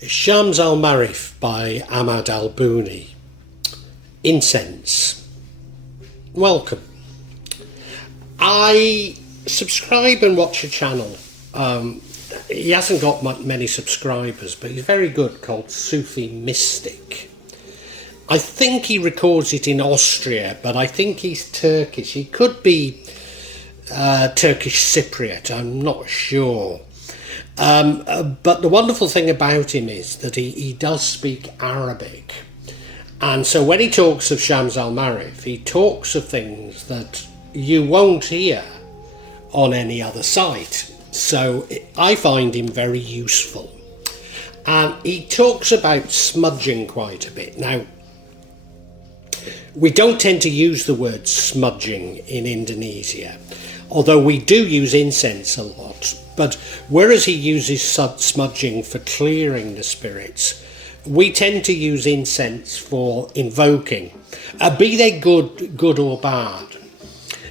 Shams al-Marif by Ahmad al Buni. Incense. Welcome. I subscribe and watch a channel. He hasn't got many subscribers, but he's very good, called Sufi Mystic. I think he records it in Austria, but I think he's Turkish. He could be Turkish Cypriot, I'm not sure. But the wonderful thing about him is that he does speak Arabic. And so when he talks of Shams al-Marif, he talks of things that you won't hear on any other site. So I find him very useful. And he talks about smudging quite a bit. Now, we don't tend to use the word smudging in Indonesia, although we do use incense a lot. But whereas he uses smudging for clearing the spirits, we tend to use incense for invoking, be they good or bad.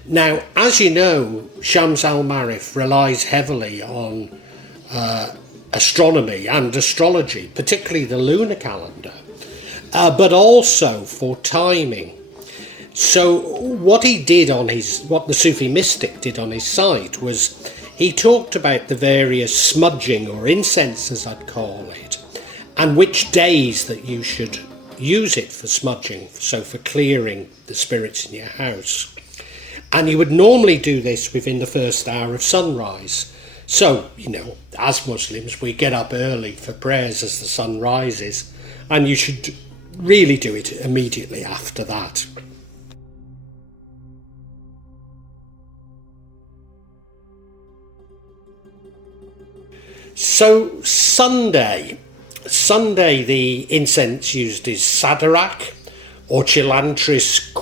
Now, as you know, Shams al-Marif relies heavily on astronomy and astrology, particularly the lunar calendar, but also for timing. So what the Sufi Mystic did on his site was he talked about the various smudging or incense, as I'd call it, and which days that you should use it for smudging, so for clearing the spirits in your house. And you would normally do this within the first hour of sunrise. So, as Muslims, we get up early for prayers as the sun rises, and you should really do it immediately after that. So Sunday, the incense used is Sandarac or callitris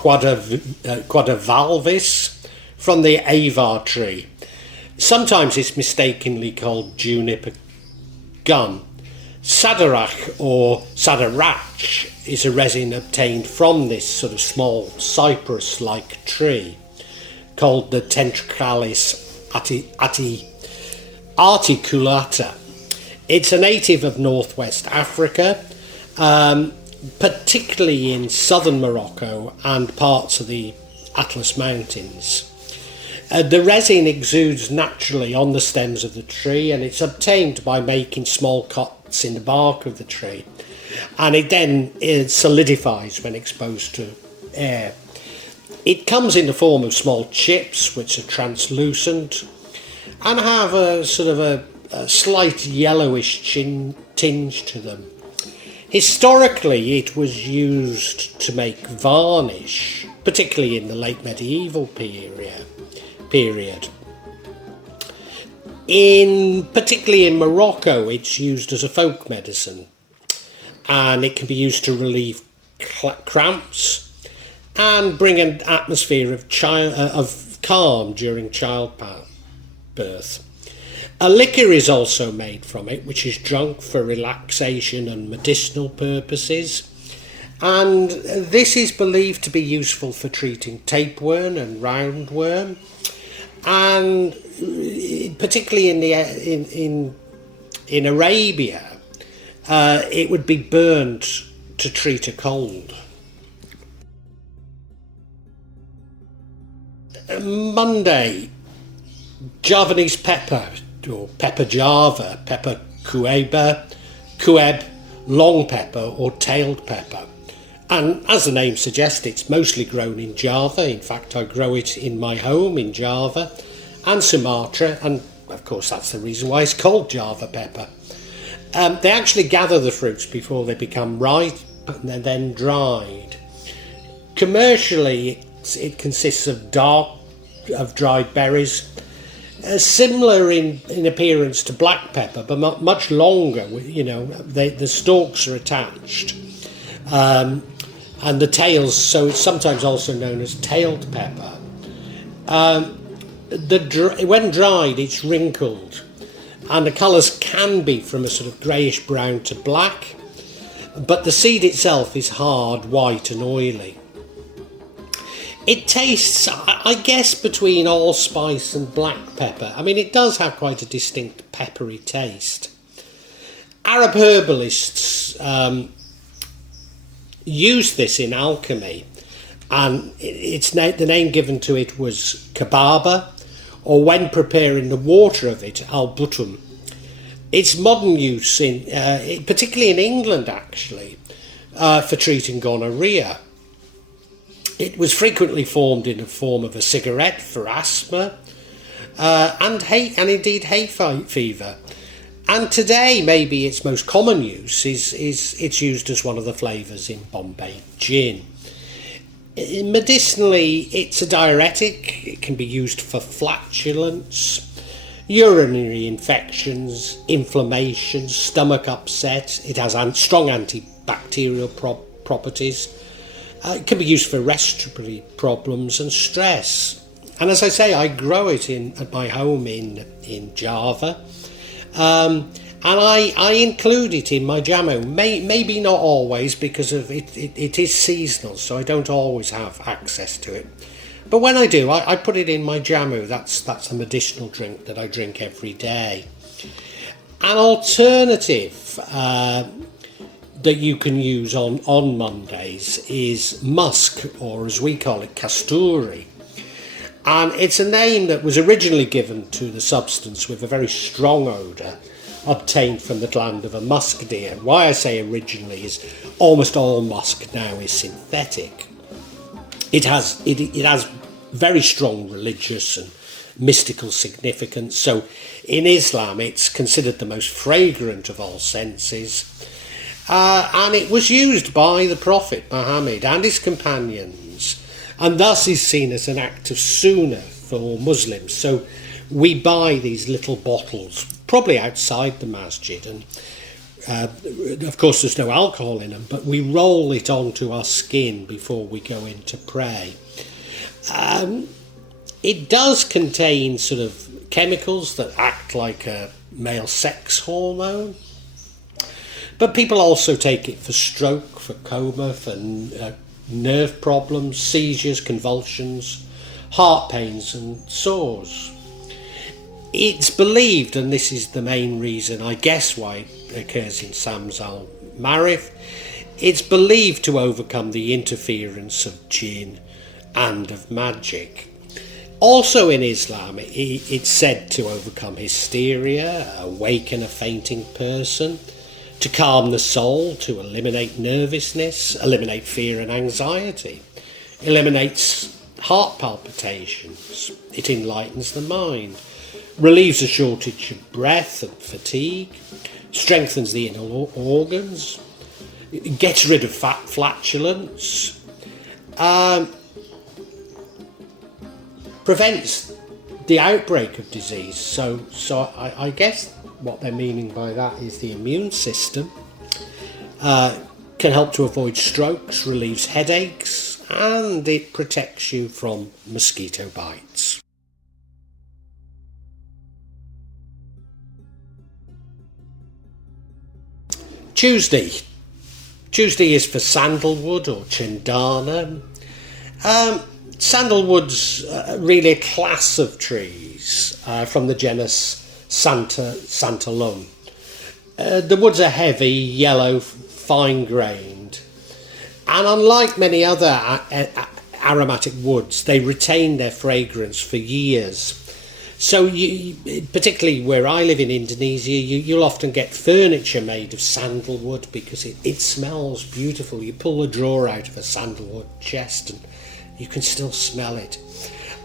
quadrivalvis from the avar tree. Sometimes it's mistakenly called juniper gum. Sandarac or sandarach is a resin obtained from this sort of small cypress-like tree called the Tetraclinis articulata. It's a native of northwest Africa, particularly in southern Morocco and parts of the Atlas Mountains. The resin exudes naturally on the stems of the tree, and it's obtained by making small cuts in the bark of the tree, and it solidifies when exposed to air. It comes in the form of small chips which are translucent and have a sort of a slight yellowish tinge to them. Historically, it was used to make varnish, particularly in the late medieval period. Particularly in Morocco, it's used as a folk medicine, and it can be used to relieve cramps and bring an atmosphere of calm during childbirth. A liquor is also made from it, which is drunk for relaxation and medicinal purposes, and this is believed to be useful for treating tapeworm and roundworm, and particularly in Arabia, it would be burnt to treat a cold. Monday, Javanese pepper, or pepper Java, pepper cubeb, long pepper or tailed pepper. And as the name suggests, it's mostly grown in Java. In fact, I grow it in my home in Java and Sumatra, and of course that's the reason why it's called Java pepper. They actually gather the fruits before they become ripe and they're then dried. Commercially, it consists of dried berries, similar in appearance to black pepper, but much longer. The stalks are attached, and the tails. So it's sometimes also known as tailed pepper. When dried, it's wrinkled, and the colours can be from a sort of greyish brown to black, but the seed itself is hard, white, and oily. It tastes, I guess, between allspice and black pepper. I mean, it does have quite a distinct peppery taste. Arab herbalists used this in alchemy, and the name given to it was cubeba, or when preparing the water of it, al-butum. Its modern use, particularly in England actually, for treating gonorrhea. It was frequently formed in the form of a cigarette for asthma and indeed hay fever. And today, maybe its most common use is it's used as one of the flavours in Bombay gin. Medicinally, it's a diuretic. It can be used for flatulence, urinary infections, inflammation, stomach upset. It has strong antibacterial properties. It can be used for respiratory problems and stress. And as I say, I grow it at my home in Java. And I include it in my jamu. Maybe not always, because of it is seasonal, so I don't always have access to it. But when I do, I put it in my jamu. That's a medicinal drink that I drink every day. An alternative that you can use on Mondays is Musk, or as we call it, Kasturi. And it's a name that was originally given to the substance with a very strong odour obtained from the gland of a musk deer. Why I say originally is almost all musk now is synthetic. It has very strong religious and mystical significance. So in Islam, it's considered the most fragrant of all senses. And it was used by the Prophet Muhammad and his companions, and thus is seen as an act of sunnah for Muslims. So we buy these little bottles, probably outside the masjid, and of course there's no alcohol in them, but we roll it onto our skin before we go in to pray. It does contain sort of chemicals that act like a male sex hormone. But people also take it for stroke, for coma, for nerve problems, seizures, convulsions, heart pains and sores. It's believed, and this is the main reason I guess why it occurs in Sams al-Marif, it's believed to overcome the interference of jinn and of magic. Also in Islam, it's said to overcome hysteria, awaken a fainting person, to calm the soul, to eliminate nervousness, eliminate fear and anxiety, eliminates heart palpitations, it enlightens the mind, relieves a shortage of breath and fatigue, strengthens the inner organs, gets rid of flatulence, prevents the outbreak of disease. So I guess what they're meaning by that is the immune system can help to avoid strokes, relieves headaches, and it protects you from mosquito bites. Tuesday is for sandalwood or chendana. Sandalwood's really a class of trees from the genus Santalum. The woods are heavy, yellow, fine-grained, and unlike many other aromatic woods, they retain their fragrance for years. So, particularly where I live in Indonesia, you'll often get furniture made of sandalwood because it smells beautiful. You pull a drawer out of a sandalwood chest and you can still smell it.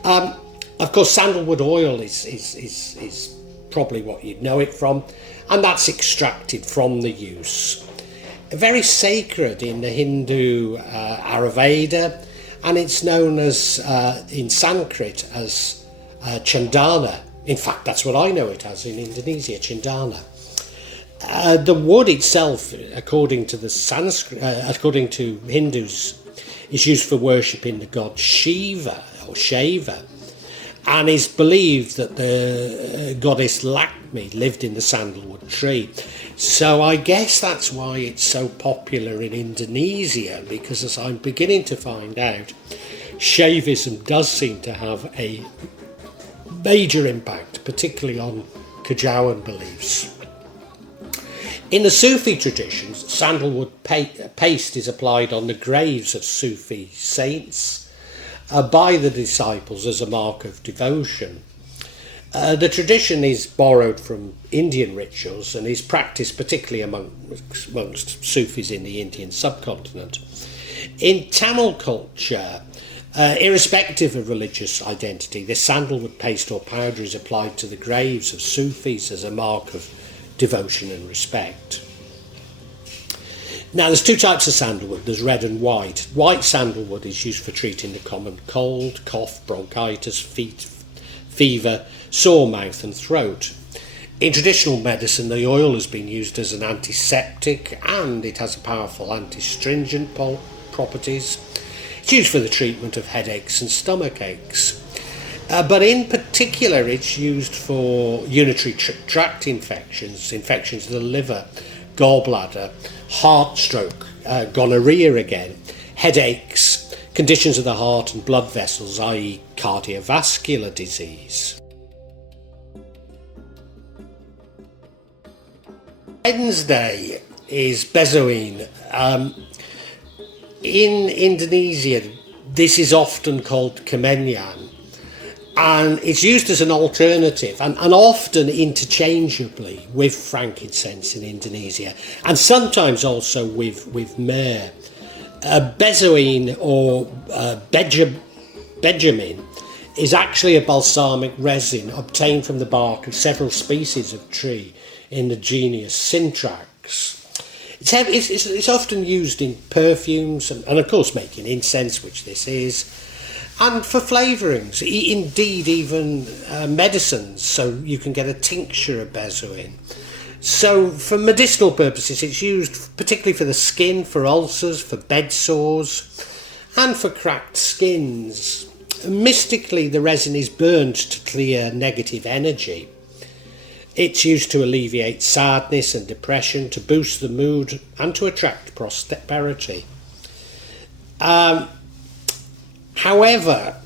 Of course, sandalwood oil is probably what you'd know it from, and that's extracted from the use. Very sacred in the Hindu Ayurveda, and it's known as in Sanskrit as chendana. In fact, that's what I know it as in Indonesia, chendana. The wood itself, according to according to Hindus, is used for worshipping the god Shiva or Shiva, and is believed that the goddess Lakshmi lived in the sandalwood tree. So I guess that's why it's so popular in Indonesia, because as I'm beginning to find out, Shaivism does seem to have a major impact, particularly on Kajawan beliefs. In the Sufi traditions, sandalwood paste is applied on the graves of Sufi saints by the disciples as a mark of devotion. The tradition is borrowed from Indian rituals and is practiced particularly amongst Sufis in the Indian subcontinent. In Tamil culture, irrespective of religious identity, this sandalwood paste or powder is applied to the graves of Sufis as a mark of devotion and respect. Now, there's two types of sandalwood. There's red and white. White sandalwood is used for treating the common cold, cough, bronchitis, fever, sore mouth and throat. In traditional medicine, the oil has been used as an antiseptic and it has powerful anti-astringent properties. It's used for the treatment of headaches and stomach aches. But in particular, it's used for urinary tract infections, infections of the liver, gallbladder, heart stroke, gonorrhea again, headaches, conditions of the heart and blood vessels, i.e. cardiovascular disease. Wednesday is Bezoin. In Indonesia, this is often called kemenyan, and it's used as an alternative and often interchangeably with frankincense in Indonesia, and sometimes also with myrrh. Bezoin or Benjamin is actually a balsamic resin obtained from the bark of several species of tree in the genus Syntrax. It's often used in perfumes and of course making incense, which this is, and for flavourings, indeed even medicines, so you can get a tincture of bezoin. So for medicinal purposes it's used particularly for the skin, for ulcers, for bed sores and for cracked skins. Mystically, the resin is burned to clear negative energy. It's used to alleviate sadness and depression, to boost the mood and to attract prosperity. However,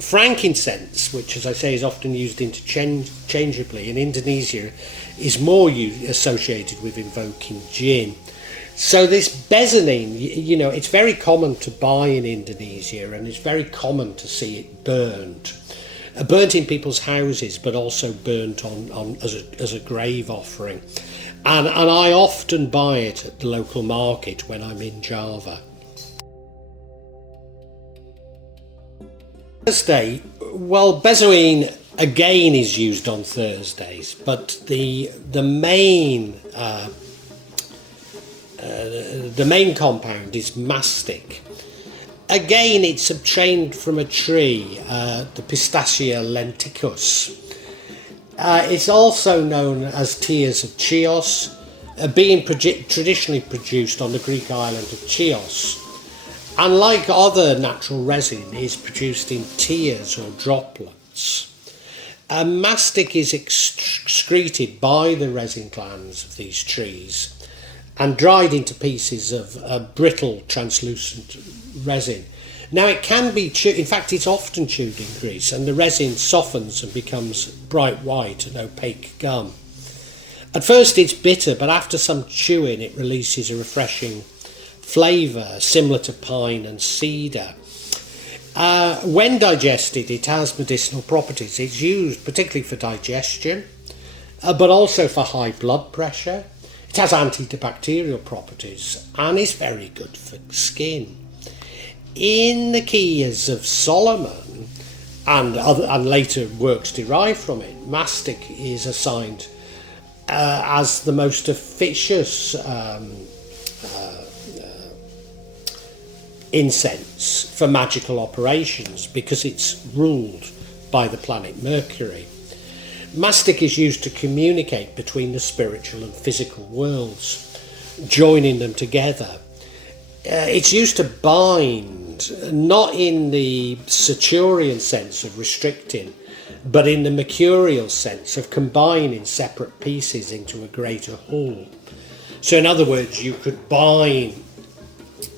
frankincense, which as I say is often used interchangeably in Indonesia, is more associated with invoking jinn. So this bezoin, it's very common to buy in Indonesia, and it's very common to see it burnt in people's houses, but also burnt on as a grave offering. And I often buy it at the local market when I'm in Java. Thursday, well, bezoin again is used on Thursdays, but the main compound is mastic. Again, it's obtained from a tree, the Pistacia lenticus. It's also known as tears of Chios, being traditionally produced on the Greek island of Chios. And like other natural resin, is produced in tears or droplets. Mastic is excreted by the resin glands of these trees and dried into pieces of brittle, translucent resin. Now it can be chewed, in fact it's often chewed in Greece, and the resin softens and becomes bright white and opaque gum. At first it's bitter, but after some chewing it releases a refreshing flavour similar to pine and cedar. When digested, it has medicinal properties. It's used particularly for digestion, but also for high blood pressure. It has antibacterial properties and is very good for skin. In the Keys of Solomon and later works derived from it, mastic is assigned as the most efficacious incense for magical operations because it's ruled by the planet Mercury. Mastic is used to communicate between the spiritual and physical worlds, joining them together. It's used to bind, not in the Saturnian sense of restricting, but in the mercurial sense of combining separate pieces into a greater whole. So in other words, you could bind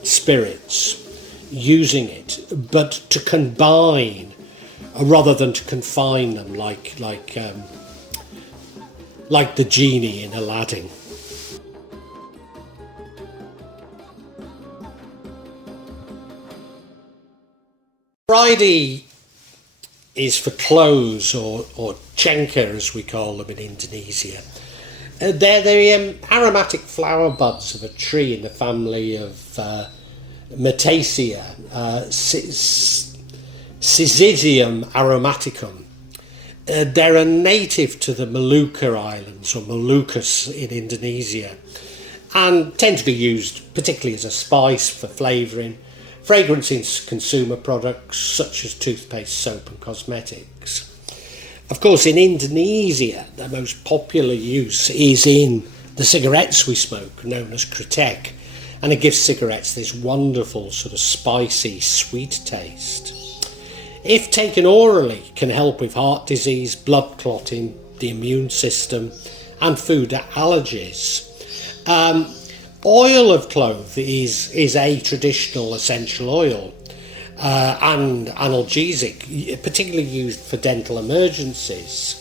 spirits using it, but to combine rather than to confine them like the genie in Aladdin. Friday is for cloves, or cengkeh as we call them in Indonesia. They're the aromatic flower buds of a tree in the family of Myrtaceae, Syzygium aromaticum. They're a native to the Molucca Islands, or Moluccas in Indonesia, and tend to be used particularly as a spice for flavouring, fragrance in consumer products such as toothpaste, soap and cosmetics. Of course, in Indonesia, the most popular use is in the cigarettes we smoke, known as kretek, and it gives cigarettes this wonderful sort of spicy, sweet taste. If taken orally, can help with heart disease, blood clotting, the immune system, and food allergies. Oil of clove is a traditional essential oil and analgesic, particularly used for dental emergencies.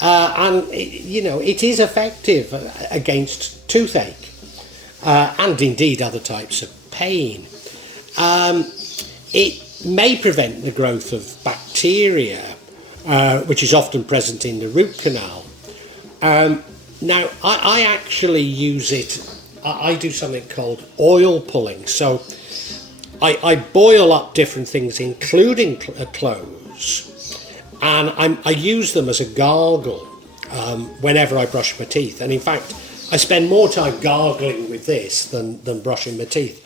And it is effective against toothache and indeed other types of pain. It may prevent the growth of bacteria, which is often present in the root canal. Now, I actually use it. I do something called oil pulling. So I boil up different things, including cloves, and I use them as a gargle whenever I brush my teeth. And in fact, I spend more time gargling with this than brushing my teeth.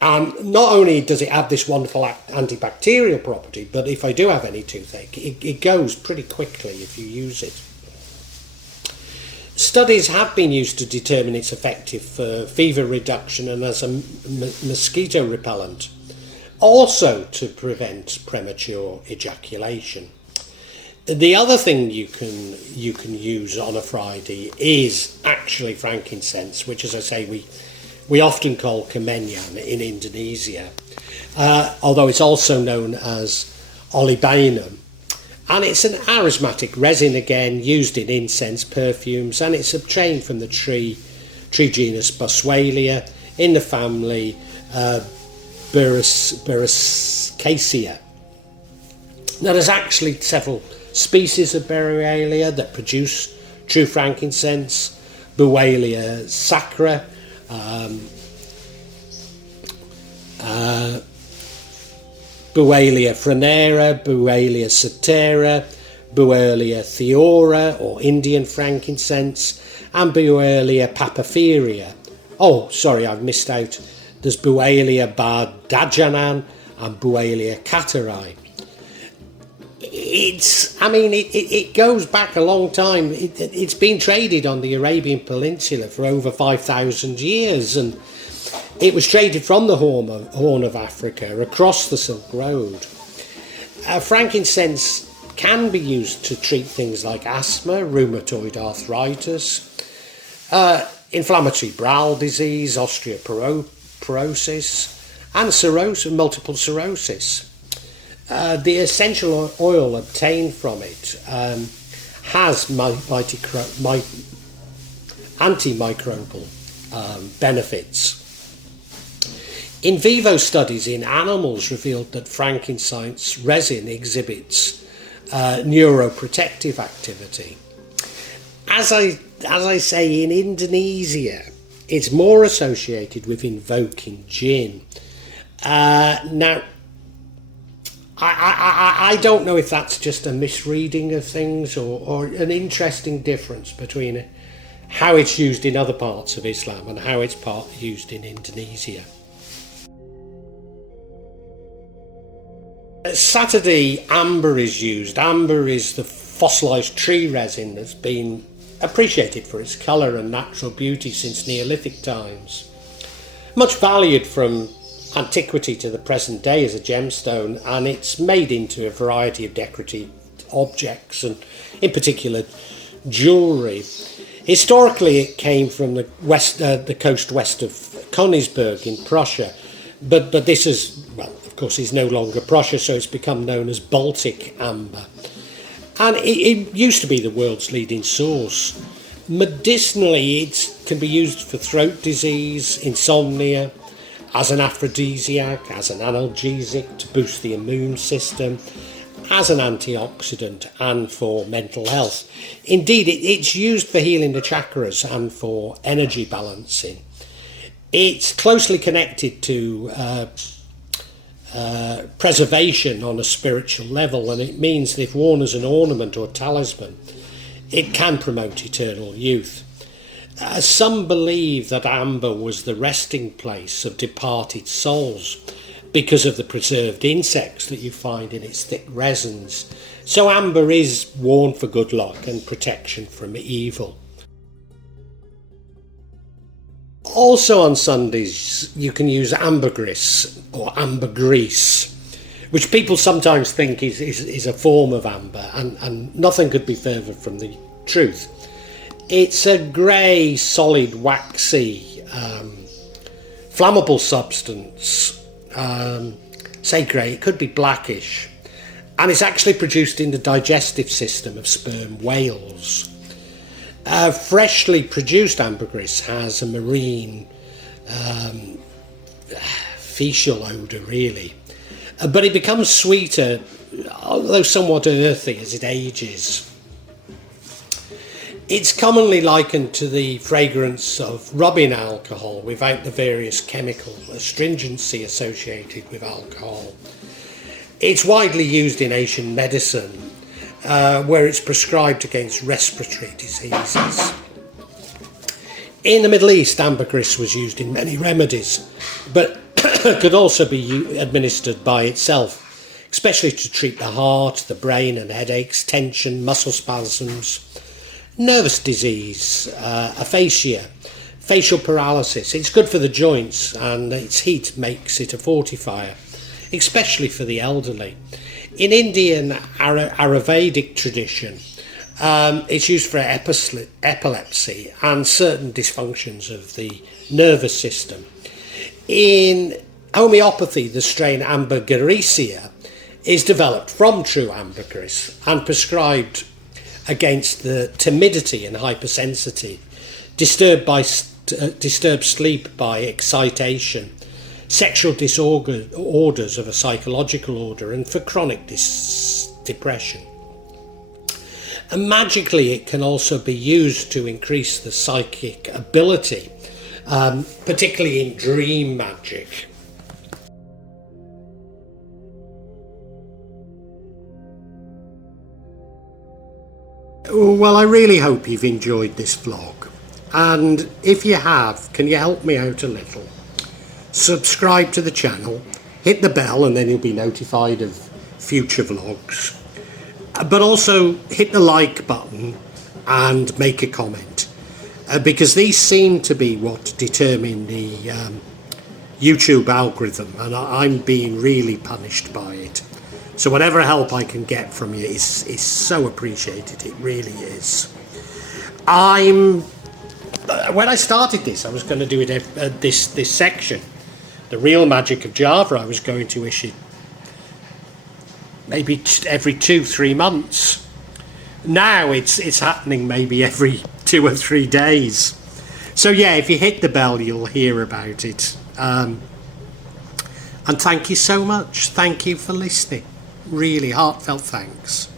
And not only does it have this wonderful antibacterial property, but if I do have any toothache, it goes pretty quickly if you use it. Studies have been used to determine it's effective for fever reduction and as a mosquito repellent, also to prevent premature ejaculation. The other thing you can use on a Friday is actually frankincense, which, as I say, we often call kemenyan in Indonesia, although it's also known as olibanum. And it's an aromatic resin, again, used in incense, perfumes, and it's obtained from the tree genus Boswellia in the family Burrascaceae. Now, there's actually several species of Burrascaceae that produce true frankincense: Buellia sacra, Buellia frenera, Buellia cetera, Buellia theora, or Indian frankincense, and Buellia papaferia. Oh, sorry, I've missed out. There's Buellia bardajanan and Buellia cateri. It goes back a long time. It's been traded on the Arabian Peninsula for over 5,000 years, and it was traded from the Horn of Africa across the Silk Road. Frankincense can be used to treat things like asthma, rheumatoid arthritis, inflammatory bowel disease, osteoporosis, and multiple sclerosis. The essential oil obtained from it has antimicrobial benefits. In vivo studies in animals revealed that frankincense resin exhibits neuroprotective activity. As I say, in Indonesia, it's more associated with invoking jinn. Now, I don't know if that's just a misreading of things or an interesting difference between how it's used in other parts of Islam and how it's used in Indonesia. Saturday, amber is used. Amber is the fossilised tree resin that's been appreciated for its colour and natural beauty since Neolithic times. Much valued from antiquity to the present day as a gemstone, and it's made into a variety of decorative objects and in particular jewellery. Historically it came from the coast west of Königsberg in Prussia, but this is, well, of course is no longer Prussia, so it's become known as Baltic amber, and it used to be the world's leading source. Medicinally, it can be used for throat disease, insomnia, as an aphrodisiac, as an analgesic to boost the immune system, as an antioxidant, and for mental health. Indeed, it's used for healing the chakras and for energy balancing. It's closely connected to preservation on a spiritual level, and it means that if worn as an ornament or talisman, it can promote eternal youth. Some believe that amber was the resting place of departed souls because of the preserved insects that you find in its thick resins. So amber is worn for good luck and protection from evil. Also on Sundays you can use ambergris or ambergris, which people sometimes think is a form of amber, and nothing could be further from the truth. It's a grey, solid, waxy, flammable substance. Say grey, it could be blackish, and it's actually produced in the digestive system of sperm whales. Freshly produced ambergris has a marine facial odour, really, but it becomes sweeter, although somewhat earthy, as it ages. It's commonly likened to the fragrance of rubbing alcohol without the various chemical astringency associated with alcohol. It's widely used in Asian medicine, where it's prescribed against respiratory diseases. In the Middle East, ambergris was used in many remedies, but could also be administered by itself, especially to treat the heart, the brain and headaches, tension, muscle spasms, nervous disease, aphasia, facial paralysis. It's good for the joints, and its heat makes it a fortifier, especially for the elderly. In Indian Ayurvedic tradition, it's used for epilepsy and certain dysfunctions of the nervous system. In homeopathy, the strain Ambergrissia is developed from true ambergris and prescribed against the timidity and hypersensitivity, disturbed sleep by excitation, sexual disorders of a psychological order, and for chronic depression. And magically, it can also be used to increase the psychic ability, particularly in dream magic. Well, I really hope you've enjoyed this vlog, and if you have, can you help me out a little? Subscribe to the channel, hit the bell, and then you'll be notified of future vlogs. But also hit the like button and make a comment, because these seem to be what determine the YouTube algorithm, and I'm being really punished by it. So whatever help I can get from you is so appreciated. It really is. When I started this, I was going to do it this section, the real magic of Java. I was going to issue maybe every 2-3 months. Now it's happening maybe every 2 or 3 days. So yeah, if you hit the bell, you'll hear about it. And thank you so much. Thank you for listening. Really heartfelt thanks.